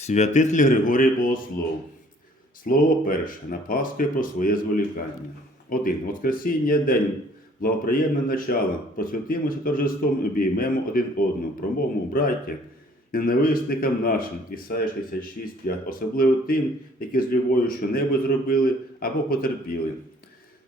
Святитель Григорій Богослов. Слово перше на Пасху про своє зволікання. Один. Воскресіння день. Благоприємне начало. Просвятимося торжеством, обіймемо один одного. Промовимо, браття, ненависникам нашим. Ісая 66, 5. Особливо тим, які з любов'ю що-небудь зробили або потерпіли.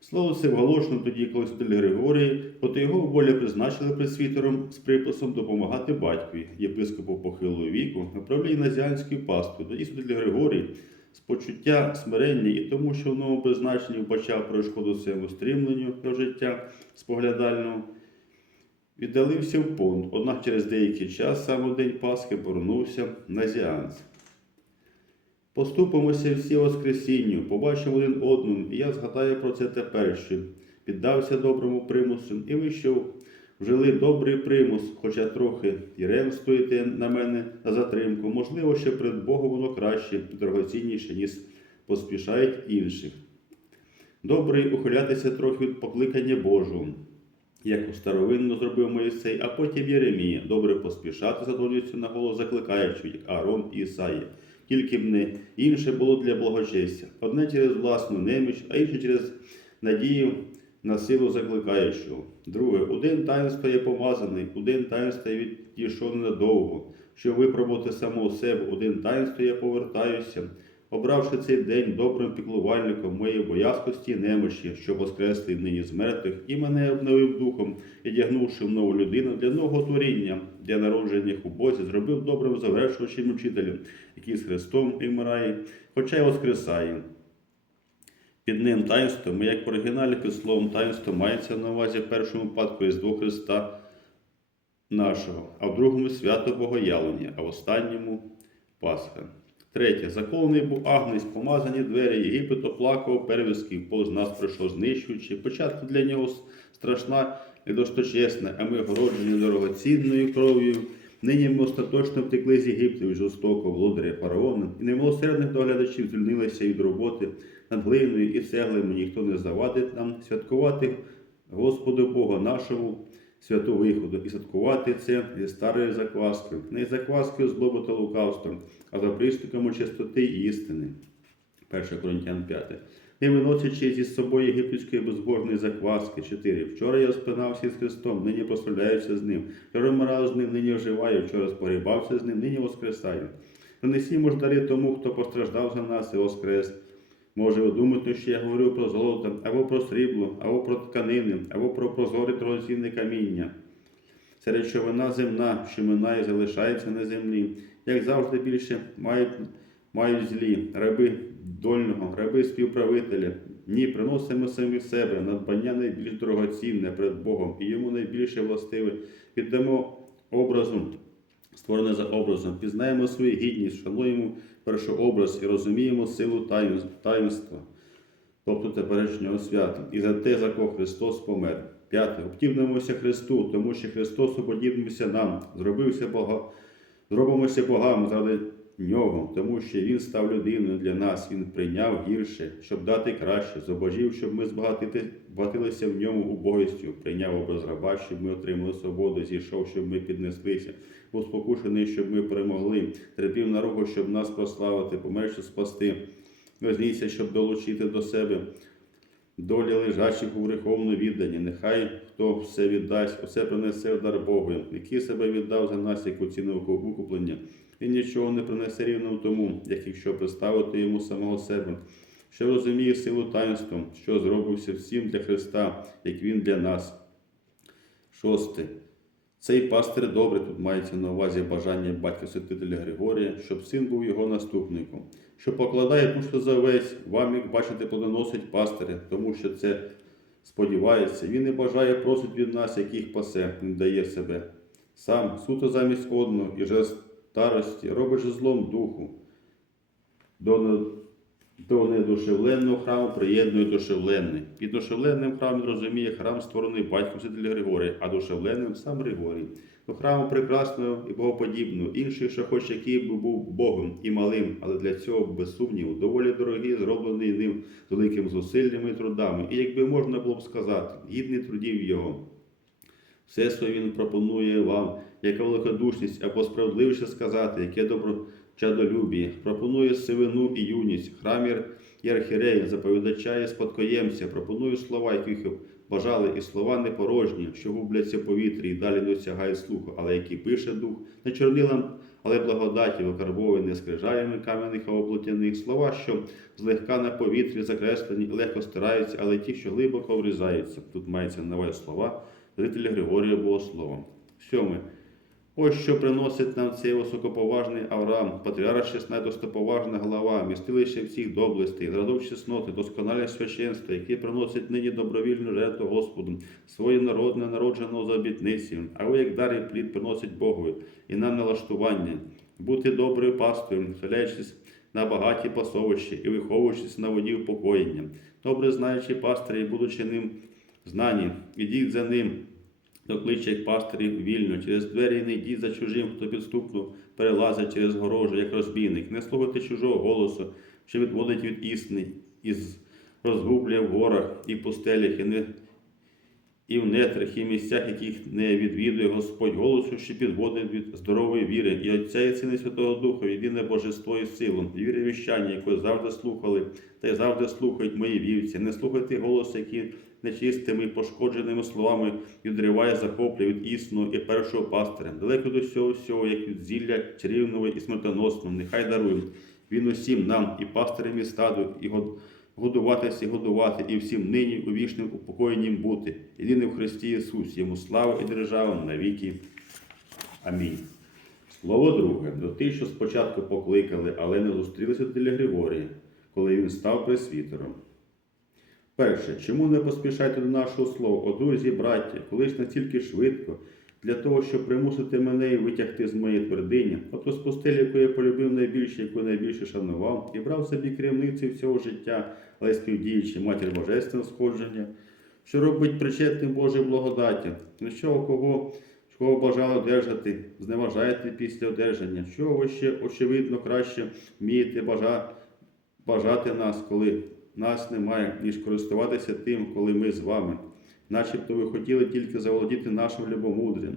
Слово це вголошено тоді, коли святитель Григорій, проти його волі призначили пресвітером з приписом допомагати батькові, єпископу похилого віку, направління Назіанської пастви. Тоді святитель Григорій з почуття смирення і тому, що в новому призначенні вбачав перешкоду своєму стрімленню до життя споглядального, віддалився в понт. Однак через деякий час, саме день Пасхи, повернувся на Зіанс. Поступимося всі Воскресінню, побачимо один одному, і я згадаю про це тепер, що піддався доброму примусу, і ви що вжили добрий примус, хоча трохи і ремствуєте на мене на затримку. Можливо, що перед Богом воно краще дорогоцінніше, ніж поспішають інших. Добре ухилятися трохи від покликання Божого, як у старовинно зробив Моїсей, а потім Єремія. Добре поспішати за на голос закликаючи, як Аарон і Ісаїя. Тільки б не інше було для благочестя. Одне через власну неміч, а інше через надію на силу закликаючого. Друге, один таїнство є помазаний, один таїнство є відійшов ненадовго. Щоб випробувати самого себе, один таїнство я повертаюся, обравши цей день добрим піклувальником моєї боязкості і немощі, що воскресли нині з мертвих, і мене обновив духом, і дягнувши в нову людину для нового творіння, для народження у Бозі, зробив добрим завершувачем учителем, який з Христом вмирає, хоча й воскресає. Під ним таїнством, як оригіналі під словом таїнство мається на увазі в першому випадку Різдво Христа нашого, а в другому свято Богоявлення, а в останньому Пасха. Третє. Заколений був агнець, помазані двері, Єгипет оплакував первісків, повз нас прийшов знищуючи. Початку для нього страшна і досточесна, а ми огороджені дорогоцінною кров'ю. Нині ми остаточно втекли з Єгипту від жорстокого володаря фараона, і немилосердних доглядачів звільнилися від роботи над глиною і цеглами. Ніхто не завадить нам святкувати Господу Бога нашому святу виходу і святкувати це зі старою закваскою, не закваскою злоби та лукавством, а за приступами чистоти і істини. 1 Коринтян 5. Не виносячи зі собою єгипетської безбожної закваски. 4. Вчора я спинався з Христом, нині прославляюся з ним. Вчора вмирав з ним, нині оживаю, вчора спогрібався з ним, нині воскресаю. Принесімо ж далі тому, хто постраждав за нас і воскрес. Може ви думаєте, що я говорю про золото, або про срібло, або про тканини, або про прозоре дорогоцінне каміння. Це речовина земна, що минає, залишається на землі. Як завжди більше мають, мають злі, раби дольного, раби співправителя. Ні, приносимо самі себе, надбання найбільш дорогоцінне перед Богом і йому найбільше властиве. Віддамо образу, створене за образом, пізнаємо свою гідність, шануємо першообраз і розуміємо силу таємства, тобто теперішнього свята, і за те, за кого Христос помер. П'яте. Обтівнемося Христу, тому що Христос уподібнився нам, зробився Бога, зробимося богами заради Нього, тому що Він став людиною для нас, Він прийняв гірше, щоб дати краще, зобожів, щоб ми збагатити, збагатилися в ньому убогістю, прийняв образ раба, щоб ми отримали свободу, зійшов, щоб ми піднеслися, був спокушений, щоб ми перемогли, терпів на руку, щоб нас прославити, помер, щоб спасти, вознісся, щоб долучити до себе. Доля лежачих у греховно віддані, нехай хто все віддасть, усе принесе в дар Богу, який себе віддав за нас, як ціну викуплення, і нічого не принесе рівно тому, як якщо представити йому самого себе, що розуміє силу таїнством, що зробився всім для Христа, як Він для нас. Шосте. Цей пастир добре тут мається на увазі бажання батька святителя Григорія, щоб син був його наступником, що покладає душу за весь, вам, як бачите, плодоносить пастиря, тому що це сподівається, він не бажає просить від нас, яких пасе, він дає себе. Сам суто замість одного і же старості робить же злом духу. До, до недушевленного храму приєднує душевленний. Під душевленним храмом розуміє храм, створений батьком святителя Григорія, а душевленним сам Григорій. До храму прекрасного і богоподібного, інший, що хоч який би був Богом і малим, але для цього, без сумніву, доволі дорогий, зроблений ним з великими зусиллями і трудами. І якби можна було б сказати, гідний трудів його. Все своє він пропонує вам, яка великодушність або справедливіше сказати, яке добро, чадолюбі, пропонує сивину і юність, храмір і архірея, заповідача і спадкоємця, пропоную слова, яких бажали, і слова не порожні, що губляться в повітрі і далі досягає слуху, але які пише дух, не чорнилам, але благодаті, викарбовані не скрижаями кам'яних або плотяних слова, що злегка на повітрі закреслені легко стираються, але ті, що глибоко врізаються. Тут мається на слова жителя Григорія Богослова. Сьоме. Ось що приносить нам цей високоповажний Авраам, патріарх 16 достоповажна глава, містилище всіх доблестей, зразок чесноти, досконале священства, які приносять нині добровільну жертву Господу, своє народне народженого за обітниці, а ви, як дар і плід, приносять Богові і нам налаштування, бути доброю пастою, хиляючись на багаті пасовищі і виховуючись на воді упокоєння, добре знаючи пастирі, і будучи ним знані, ідіть за ним. Докличе як пастирів вільно, через двері не йдіть за чужим, хто підступно перелазить через горожу, як розбійник. Не слухайте чужого голосу, що відводить від істини, із розгубля в горах і пустелях, і, не, і в нетрах, і місцях, яких не відвідує Господь голосу, що підводить від здорової віри, і Отця і Сина Святого Духа, єдине Божество і силу, і віри віщання, якої завжди слухали, та й завжди слухають мої вівці. Не слухайте голос, який нечистими і пошкодженими словами відриває захоплює від існого і першого пастиря. Далеко до всього всього, як від зілля чарівного і смертоносного, нехай дарує він усім нам, і пастирям і стаду, і год- годуватися, і годувати, і всім нині у вічним упокоєнням бути. Єдине в Христі Ісусі, йому слава і держава навіки. Амінь. Слово друге, до тих, що спочатку покликали, але не зустрілися для Григорія, коли він став пресвітером. Перше, чому не поспішайте до нашого слова, о друзі, браття, коли ж настільки швидко, для того, щоб примусити мене витягти з моєї твердині, ото з пустелі, яку я полюбив найбільше, яку найбільше шанував, і брав собі керівницю всього життя, але співдіючи матір Божественного сходження, що робить причетним Божої благодаті, на що кого, кого бажали одержати, зневажаєте після одержання, що ви ще, очевидно, краще вмієте бажа, бажати нас, коли нас немає, ніж користуватися тим, коли ми з вами. Начебто ви хотіли тільки заволодіти нашим любомудрям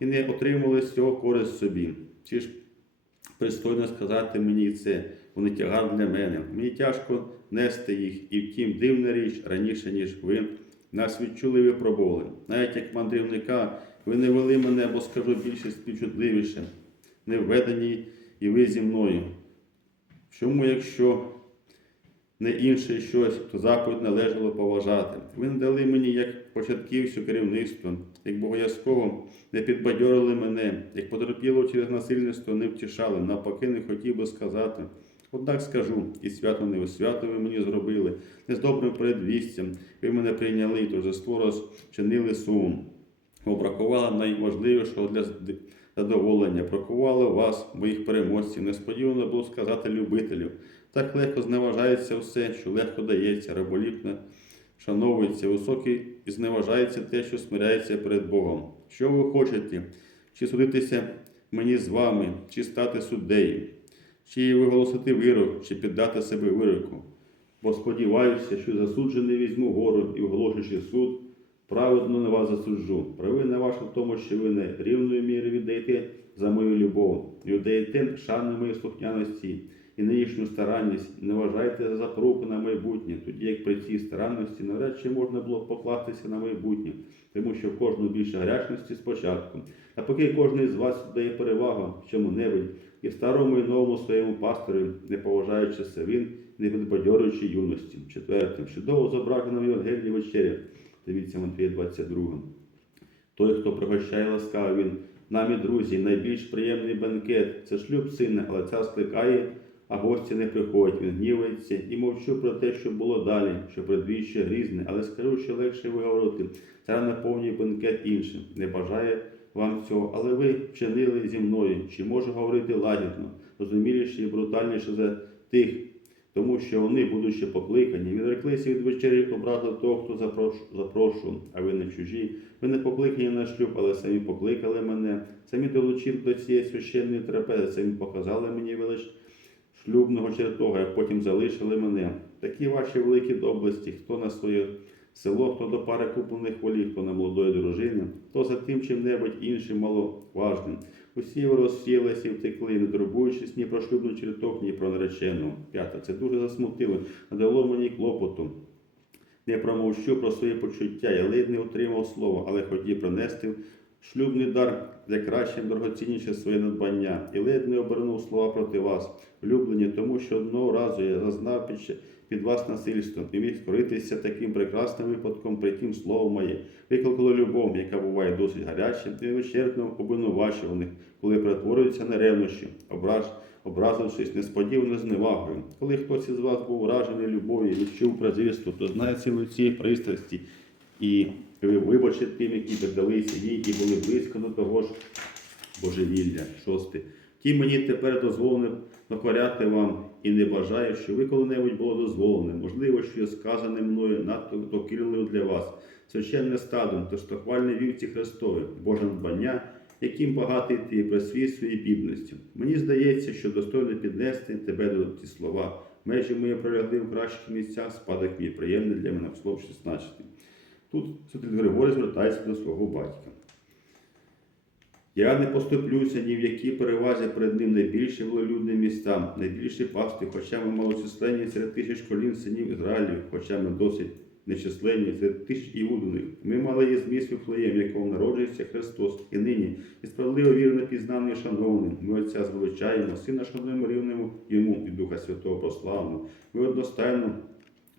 і не отримали з цього користь собі. Чи ж пристойно сказати мені це, вони тягар для мене. Мені тяжко нести їх, і втім дивна річ раніше, ніж ви нас відчули випробували. Навіть як мандрівника, ви не вели мене, бо скажу більше співчутливіше, не введені і ви зі мною. Чому, якщо не інше щось, то заповідь належало поважати. Ви не дали мені як початківцю керівництво, як богоязково не підбадьорили мене, як потерпіло через насильництво не втішали, навпаки, не хотів би сказати. Однак скажу, і свято не свято ви мені зробили, не з добрим передвістям, ви мене прийняли, і торжество розчинили сум. Бо бракувало найважливішого для задоволення, бракувало вас, моїх переможців, несподівано було сказати любителів. Так легко зневажається все, що легко дається, раболіпне шановується, високий і зневажається те, що смиряється перед Богом. Що ви хочете? Чи судитися мені з вами, чи стати суддею, чи виголосити вирок, чи піддати себе вироку? Бо сподіваюся, що засуджений візьму гору і, оголошуючи суд, праведно на вас засуджу. Провина ваша в тому, що ви не рівною мірою віддаєте за мою любов, віддаєте шану моїй слухняності і нинішню старанність, не вважайте за запоруку на майбутнє, тоді як при цій старанності навряд чи можна було покластися на майбутнє, тому що в кожного більше гарячності спочатку. А поки кожен з вас дає перевагу чому-небудь, і старому і новому своєму пастору, не поважаючи се він, не підбадьорюючи юності. Четвертим, чудово зображено в Євангелії вечеря. Дивіться Матвія 22. Той, хто пригощає ласкаво, він нам і друзі, найбільш приємний бенкет це шлюб сина, але цар скликає, а гості не приходять. Він гнівається і мовчу про те, що було далі, що предвіще грізне, але скажу, що легше виговорити. Цар наповнює бенкет іншим, не бажає вам цього, але ви вчинили зі мною, чи можу говорити лагідно, розуміліше і брутальніше за тих, тому що вони, будучи покликані, відреклися від вечері образу того, хто запрош- запрошував, а ви не чужі. Ви не покликані на шлюб, але самі покликали мене, самі долучили до цієї священної трапези, самі показали мені велич шлюбного чертога, а потім залишили мене. Такі ваші великі доблесті, хто на своє село, хто до пари куплених волів, хто на молодої дружини, хто за тим чим-небудь іншим маловажним, Усі ви розсіялися і втекли, не турбуючись ні про шлюбну черток, ні про наречену. П'яте. Це дуже засмутило, надало мені клопоту. Не промовчу про свої почуття, я ледь не отримав слова, але хотів принести шлюбний дар для кращим дорогоцінніше своє надбання, і ледь не обернув слова проти вас, улюблені, тому що одного разу я зазнав під, вас насильство і міг скоритися таким прекрасним випадком, при тім слово моє. Викликало любов, яка буває досить гарячим і вичерпно обвинувачуваних, коли перетворюється на ревнощі, ображ, образившись несподівано зневагою. Коли хтось із вас був вражений любов'ю і відчув презирство, то знається ви цієї пристрасті і ви вибачте тим, які піддалися їй і були близько до того ж божевілля. Шосте. Ті мені тепер дозволено докоряти вам і не бажаю, що ви коли-небудь було дозволено. Можливо, що сказане мною надто докірливо для вас. Священне стадо, то що хвальне вівці Христові, Боже надбання, яким багатий ти при свій своїй бідності. Мені здається, що достойно піднести тебе до ці слова. Межі мої пролягли в кращих місцях, спадок мій приємний для мене, Псалом 16. Тут Святий Григорій звертається до свого батька. Я не поступлюся ні в якій перевазі перед ним найбільші волелюдним містам, найбільші пасти, хоча ми малочисленні серед тисяч колін синів Ізраїлів, хоча ми досить нечисленні серед тисяч іудиних. Ми мали є зміст Вифлеєм, в якому народжується Христос, і нині, і справедливо вірно пізнаний і шановним. Ми Отця звеличаємо, Сина шануємо рівному йому і Духа Святого прославимо. Ми одностайно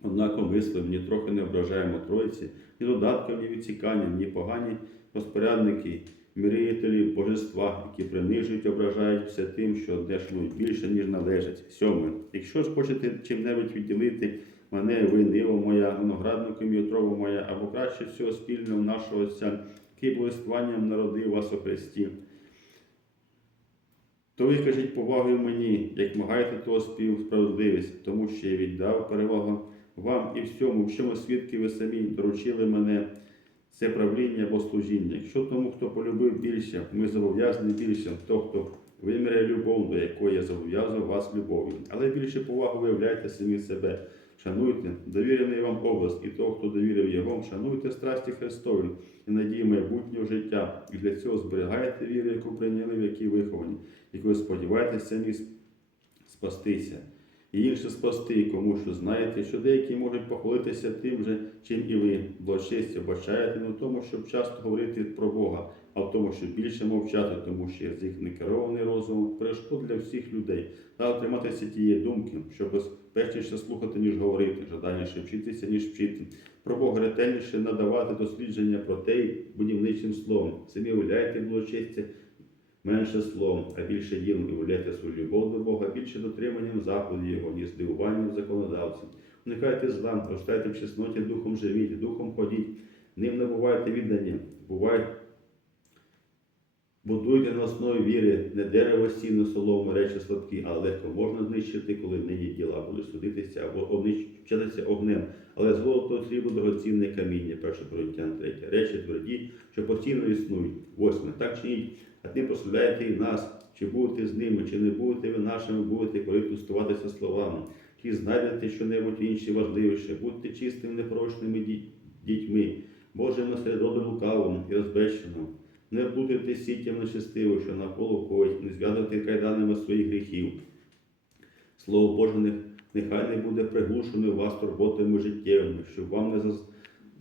Однаково висловим, трохи не ображаємо Тройці, ні додатком, ні відсіканням, ні погані розпорядники, мріятелі божества, які принижують, ображають все тим, що одержують більше, ніж належить. Сьоме. Якщо ж хочете чим-небудь відділити мене, ви ниво моя, виноградником і отрова моя, або краще всього спільного нашого Отця, який благословенням народив вас у Христі. То ви кажіть повагою мені, як магаєте того спів справедливість, тому що я віддав перевагу вам і всьому, в чому свідки ви самі доручили мене це правління або служіння. Якщо тому, хто полюбив більше, ми зобов'язані більше, то хто виміряє любов, до якої я зобов'язую вас любов'ю. Але більше повагу виявляйте самі себе. Шануйте довірений вам образ, і того, хто довірив його, шануйте страсті Христові і надії майбутнього життя. І для цього зберігайте віру, яку прийняли, в якій виховані, яку ви сподіваєтеся самі спастися. І інше спасти, кому що знаєте, що деякі можуть похвалитися тим же, чим і ви, благочестя бачаєте не в тому, щоб часто говорити про Бога, а в тому, щоб більше мовчати, тому що язик не керований розумом, перешкод для всіх людей. Треба триматися тієї думки, що безпечніше слухати, ніж говорити, жаданіше вчитися, ніж вчити. Про Бога ретельніше надавати дослідження про те будівничим словом. Самі уявляйте благочестя, менше словом, а більше ділом і виявляйте свою любов до Бога, більше дотриманням заходів Його, ніж здивуванням законодавців. Уникайте зла, ростайте в чесноті, духом живіть, духом ходіть, ним не бувайте віддані, бувайте. Будуйте на основі віри, не дерево стіну, солому, речі сладкі, але легко можна знищити, коли нині діла будуть судитися або обнищатися огнем. Але золото, срібло, дорогоцінне каміння, 1 Коринтян 3. Речі тверді, що постійно існують. Восьме. Так чиніть, а тим прославляєте і нас, чи будете з ними, чи не будете ви нашими, будете коли тустуватися словами. Чи знайдете що-небудь інше важливіше, будьте чистими, непорочними ді- дітьми, Божими серед роду лукавим і розбещеним. Не плутайте сіттям нечестиво, що навколо когось, не зв'язуйте кайданами своїх гріхів. Слово Боже, нехай не буде приглушено вас турботами життєвими, щоб вам не заз-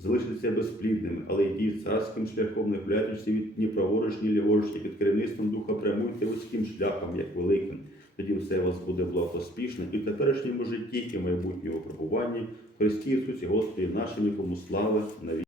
залишитися безплідними, але йдіть царським шляхом, не гуляючи від ні праворуч, ні ліворуч, і під керівництвом духа прямуйте вузьким шляхом, як великим. Тоді все у вас буде благоспішно і в теперішньому житті, і в майбутньому пробуванні в Христі Ісусі Господі нашому, якому слава навіть.